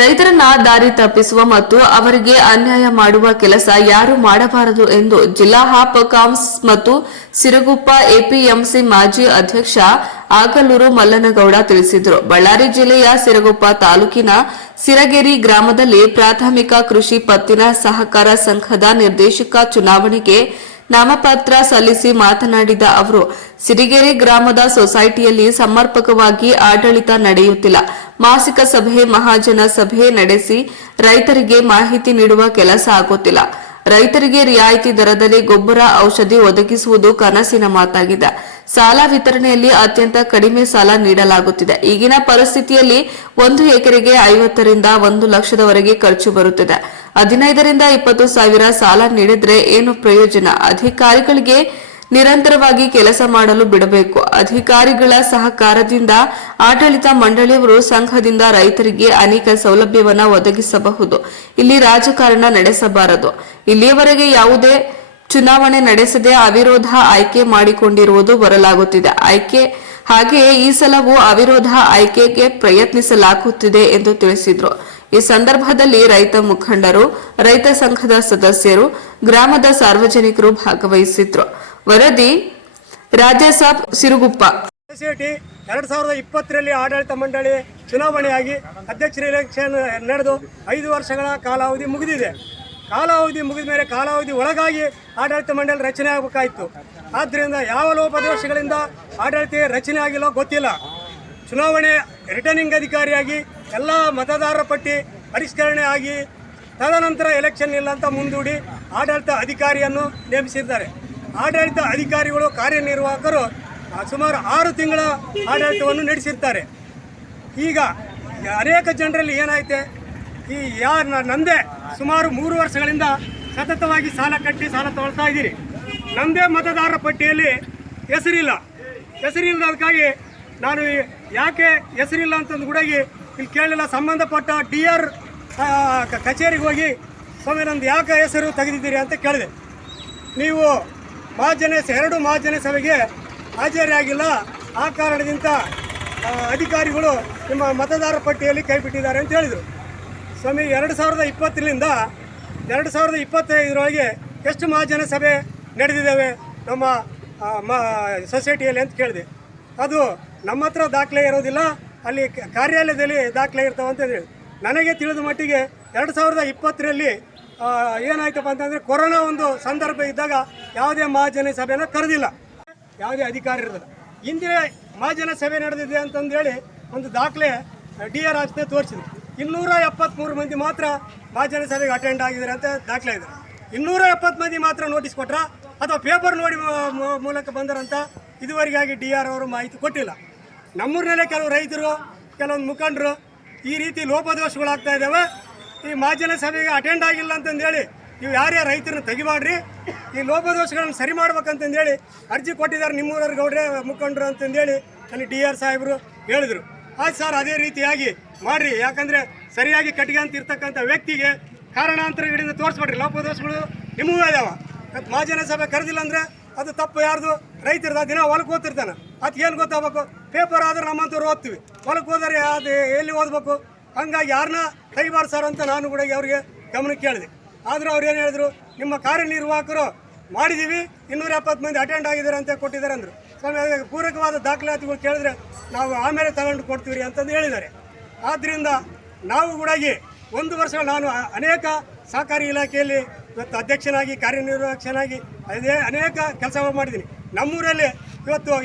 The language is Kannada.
ರೈತರನ್ನ ದಾರಿ ತಪ್ಪಿಸುವ ಮತ್ತು ಅವರಿಗೆ ಅನ್ಯಾಯ ಮಾಡುವ ಕೆಲಸ ಯಾರು ಮಾಡಬಾರದು ಎಂದು ಜಿಲ್ಲಾ ಹಾಪ್ ಕಾಮ್ಸ್ ಮತ್ತು ಸಿರುಗುಪ್ಪ ಎಪಿಎಂಸಿ ಮಾಜಿ ಅಧ್ಯಕ್ಷ ಆಗಲೂರು ಮಲ್ಲನಗೌಡ ತಿಳಿಸಿದರು. ಬಳ್ಳಾರಿ ಜಿಲ್ಲೆಯ ಸಿರುಗುಪ್ಪ ತಾಲೂಕಿನ ಸಿರಗೇರಿ ಗ್ರಾಮದಲ್ಲಿ ಪ್ರಾಥಮಿಕ ಕೃಷಿ ಪತ್ತಿನ ಸಹಕಾರ ಸಂಘದ ನಿರ್ದೇಶಕ ಚುನಾವಣೆಗೆ ನಾಮಪತ್ರ ಸಲ್ಲಿಸಿ ಮಾತನಾಡಿದ ಅವರು, ಸಿರಿಗೆರೆ ಗ್ರಾಮದ ಸೊಸೈಟಿಯಲ್ಲಿ ಸಮರ್ಪಕವಾಗಿ ಆಡಳಿತ ನಡೆಯುತ್ತಿಲ್ಲ. ಮಾಸಿಕ ಸಭೆ, ಮಹಾಜನ ಸಭೆ ನಡೆಸಿ ರೈತರಿಗೆ ಮಾಹಿತಿ ನೀಡುವ ಕೆಲಸ ಆಗುತ್ತಿಲ್ಲ. ರೈತರಿಗೆ ರಿಯಾಯಿತಿ ದರದಲ್ಲಿ ಗೊಬ್ಬರ, ಔಷಧಿ ಒದಗಿಸುವುದು ಕನಸಿನ ಮಾತಾಗಿದೆ. ಸಾಲ ವಿತರಣೆಯಲ್ಲಿ ಅತ್ಯಂತ ಕಡಿಮೆ ಸಾಲ ನೀಡಲಾಗುತ್ತಿದೆ. ಈಗಿನ ಪರಿಸ್ಥಿತಿಯಲ್ಲಿ 1 ಎಕರೆಗೆ 50 ರಿಂದ 1 ಲಕ್ಷದವರೆಗೆ ಖರ್ಚು ಬರುತ್ತಿದೆ. 15 ರಿಂದ 20 ಸಾವಿರ ಸಾಲ ನೀಡಿದ್ರೆ ಏನು ಪ್ರಯೋಜನ? ಅಧಿಕಾರಿಗಳಿಗೆ ನಿರಂತರವಾಗಿ ಕೆಲಸ ಮಾಡಲು ಬಿಡಬೇಕು. ಅಧಿಕಾರಿಗಳ ಸಹಕಾರದಿಂದ ಆಡಳಿತ ಮಂಡಳಿಯವರು ಸಂಘದಿಂದ ರೈತರಿಗೆ ಅನೇಕ ಸೌಲಭ್ಯವನ್ನು ಒದಗಿಸಬಹುದು. ಇಲ್ಲಿ ರಾಜಕಾರಣ ನಡೆಸಬಾರದು. ಇಲ್ಲಿಯವರೆಗೆ ಯಾವುದೇ ಚುನಾವಣೆ ನಡೆಸದೆ ಅವಿರೋಧ ಆಯ್ಕೆ ಮಾಡಿಕೊಂಡಿರುವುದು ಬರಲಾಗುತ್ತಿದೆ. ಹಾಗೆಯೇ ಈ ಸಲವೂ ಅವಿರೋಧ ಆಯ್ಕೆಗೆ ಪ್ರಯತ್ನಿಸಲಾಗುತ್ತಿದೆ ಎಂದು ತಿಳಿಸಿದರು. ಈ ಸಂದರ್ಭದಲ್ಲಿ ರೈತ ಮುಖಂಡರು, ರೈತ ಸಂಘದ ಸದಸ್ಯರು, ಗ್ರಾಮದ ಸಾರ್ವಜನಿಕರು ಭಾಗವಹಿಸಿದ್ರು. ವರದಿ ರಾಜಸಾಬ್, ಸಿರುಗುಪ್ಪ. 2020ರಲ್ಲಿ ಆಡಳಿತ ಮಂಡಳಿ ಚುನಾವಣೆಯಾಗಿ ಅಧ್ಯಕ್ಷರ ಎಲೆಕ್ಷನ್ ನಡೆದು 5 ವರ್ಷಗಳ ಕಾಲಾವಧಿ ಮುಗಿದಿದೆ. ಕಾಲಾವಧಿ ಮುಗಿದ ಮೇಲೆ ಕಾಲಾವಧಿ ಒಳಗಾಗಿ ಆಡಳಿತ ಮಂಡಳಿ ರಚನೆ ಆಗಬೇಕಾಯಿತು. ಆದ್ದರಿಂದ ಯಾವ ಲೋಪದೋಷಗಳಿಂದ ಆಡಳಿತ ರಚನೆ ಆಗಿಲ್ಲೋ ಗೊತ್ತಿಲ್ಲ. ಚುನಾವಣೆ ರಿಟರ್ನಿಂಗ್ ಅಧಿಕಾರಿಯಾಗಿ ಎಲ್ಲ ಮತದಾರರ ಪಟ್ಟಿ ಪರಿಷ್ಕರಣೆ ಆಗಿ ತದನಂತರ ಎಲೆಕ್ಷನ್ ಇಲ್ಲ ಅಂತ ಮುಂದೂಡಿ ಆಡಳಿತ ಅಧಿಕಾರಿಯನ್ನು ನೇಮಿಸಿದ್ದಾರೆ. ಆಡಳಿತ ಅಧಿಕಾರಿಗಳು ಕಾರ್ಯನಿರ್ವಾಹಕರು ಸುಮಾರು 6 ತಿಂಗಳ ಆಡಳಿತವನ್ನು ನಡೆಸಿರ್ತಾರೆ. ಈಗ ಅನೇಕ ಜನರಲ್ಲಿ ಏನಾಯ್ತೆ, ಈ ನಂದೇ ಸುಮಾರು 3 ವರ್ಷಗಳಿಂದ ಸತತವಾಗಿ ಸಾಲ ಕಟ್ಟಿ ಸಾಲ ತಗೊಳ್ತಾ ಇದ್ದೀರಿ. ನಮ್ಮದೇ ಮತದಾರರ ಪಟ್ಟಿಯಲ್ಲಿ ಹೆಸರಿಲ್ಲದಕ್ಕಾಗಿ ನಾನು ಯಾಕೆ ಹೆಸರಿಲ್ಲ ಅಂತಂದು ಕೂಡ ಇಲ್ಲಿ ಕೇಳಲಿಲ್ಲ. ಸಂಬಂಧಪಟ್ಟ DR ಕಚೇರಿಗೆ ಹೋಗಿ ಸ್ವಾಮಿ ನಂದು ಯಾಕೆ ಹೆಸರು ತೆಗೆದಿದ್ದೀರಿ ಅಂತ ಕೇಳಿದೆ. ನೀವು ಎರಡು ಮಹಾಜನ ಸಭೆಗೆ ಹಾಜರಿಯಾಗಿಲ್ಲ, ಆ ಕಾರಣದಿಂದ ಅಧಿಕಾರಿಗಳು ನಿಮ್ಮ ಮತದಾರರ ಪಟ್ಟಿಯಲ್ಲಿ ಕೈ ಬಿಟ್ಟಿದ್ದಾರೆ ಅಂತ ಹೇಳಿದರು. ಸ್ವಾಮಿ 2020ರಿಂದ 2025ರೊಳಗೆ ಎಷ್ಟು ಮಹಾಜನ ಸಭೆ ನಡೆದಿದ್ದಾವೆ ನಮ್ಮ ಸೊಸೈಟಿಯಲ್ಲಿ ಅಂತ ಕೇಳಿದೆ. ಅದು ನಮ್ಮ ಹತ್ರ ದಾಖಲೆ ಇರೋದಿಲ್ಲ, ಅಲ್ಲಿ ಕಾರ್ಯಾಲಯದಲ್ಲಿ ದಾಖಲೆ ಇರ್ತಾವೆ ಅಂತ ಹೇಳಿ. ನನಗೆ ತಿಳಿದ ಮಟ್ಟಿಗೆ 2020ರಲ್ಲಿ ಏನಾಯ್ತಪ್ಪ ಅಂತಂದರೆ ಕೊರೋನಾ ಒಂದು ಸಂದರ್ಭ ಇದ್ದಾಗ ಯಾವುದೇ ಮಹಾಜನ ಸಭೆಯನ್ನು ಕರೆದಿಲ್ಲ, ಯಾವುದೇ ಅಧಿಕಾರಿ ಇರೋದಿಲ್ಲ. ಹಿಂದಿನ ಮಹಾಜನ ಸಭೆ ನಡೆದಿದೆ ಅಂತಂದೇಳಿ ಒಂದು ದಾಖಲೆ DR ಆಫೀಸ್ನೇ ತೋರಿಸಿದ್ರು. 273 ಮಂದಿ ಮಾತ್ರ ಮಹಾಜನ ಸಭೆಗೆ ಅಟೆಂಡ್ ಆಗಿದ್ದಾರೆ ಅಂತ ದಾಖಲೆ ಇದೆ. 270 ಮಂದಿ ಮಾತ್ರ ನೋಟಿಸ್ ಕೊಟ್ರ ಅಥವಾ ಪೇಪರ್ ನೋಡಿ ಮೂಲಕ ಬಂದರಂತ ಇದುವರೆಗಾಗಿ DR ಅವರು ಮಾಹಿತಿ ಕೊಟ್ಟಿಲ್ಲ. ನಮ್ಮೂರಿನಲ್ಲೇ ಕೆಲವು ರೈತರು, ಕೆಲವೊಂದು ಮುಖಂಡರು ಈ ರೀತಿ ಲೋಪದೋಷಗಳಾಗ್ತಾ ಇದ್ದಾವೆ. ಈ ಮಹಾಜನ ಸಭೆಗೆ ಅಟೆಂಡ್ ಆಗಿಲ್ಲ ಅಂತಂದೇಳಿ ನೀವು ಯಾರ್ಯಾರು ರೈತರನ್ನ ತೆಗಿಮಾಡ್ರಿ, ಈ ಲೋಪದೋಷಗಳನ್ನು ಸರಿ ಮಾಡ್ಬೇಕಂತಂದೇಳಿ ಅರ್ಜಿ ಕೊಟ್ಟಿದ್ದಾರೆ ನಿಮ್ಮೂರವ್ರ ಗೌಡ್ರೆ ಮುಖಂಡರು ಅಂತಂದೇಳಿ ಅಲ್ಲಿ DR ಸಾಹೇಬರು ಹೇಳಿದರು. ಆಯ್ತು ಸರ್, ಅದೇ ರೀತಿಯಾಗಿ ಮಾಡಿರಿ. ಯಾಕಂದರೆ ಸರಿಯಾಗಿ ಕಟ್ಟಿಗೆ ಅಂತ ಇರ್ತಕ್ಕಂಥ ವ್ಯಕ್ತಿಗೆ ಕಾರಣಾಂತರಗಳಿಂದ ತೋರಿಸ್ಬೇಡ್ರಿ. ಲೋಪದೋಷಗಳು ನಿಮಗೂ ಇದಾವೆ. ಮತ್ತು ಮಹಾಜನ ಸಭೆ ಕರೆದಿಲ್ಲ ಅಂದರೆ ಅದು ತಪ್ಪು ಯಾರ್ದು? ರೈತರದ. ದಿನ ಹೊಲಕ್ಕೆ ಓದ್ತಿರ್ತಾನೆ, ಅದಕ್ಕೆ ಏನು ಗೊತ್ತಾಗಬೇಕು? ಪೇಪರ್ ಆದ್ರೆ ನಮ್ಮಂಥವ್ರು ಓದ್ತೀವಿ, ಹೊಲಕ್ಕೆ ಹೋದರೆ ಅದು ಎಲ್ಲಿ ಓದಬೇಕು? ಹಂಗಾಗಿ ಯಾರನ್ನ ಕೈಬಾರ್ದು ಸರ್ ಅಂತ ನಾನು ಕೂಡ ಅವ್ರಿಗೆ ಗಮನಕ್ಕೆ ಕೇಳಿದೆ. ಆದರೂ ಅವ್ರು ಏನು ಹೇಳಿದ್ರು, ನಿಮ್ಮ ಕಾರ್ಯನಿರ್ವಾಹಕರು ಮಾಡಿದ್ದೀವಿ, 270 ಮಂದಿ ಅಟೆಂಡ್ ಆಗಿದ್ದಾರೆ ಅಂತ ಕೊಟ್ಟಿದ್ದಾರೆ ಅಂದರು. ಸ್ವಾಮಿ ಅದಕ್ಕೆ ಪೂರಕವಾದ ದಾಖಲಾತಿಗಳು ಕೇಳಿದ್ರೆ ನಾವು ಆಮೇಲೆ ತಗೊಂಡು ಕೊಡ್ತೀವಿ ಅಂತಂದು ಹೇಳಿದ್ದಾರೆ. ಆದ್ದರಿಂದ ನಾವು ಕೂಡ 1 ವರ್ಷ ನಾನು ಅನೇಕ ಸಹಕಾರಿ ಇಲಾಖೆಯಲ್ಲಿ ಇವತ್ತು ಅಧ್ಯಕ್ಷನಾಗಿ ಕಾರ್ಯನಿರ್ವಾಹಕನಾಗಿ ಅನೇಕ ಕೆಲಸ ಮಾಡಿದ್ದೀನಿ. ನಮ್ಮೂರಲ್ಲಿ ಇವತ್ತು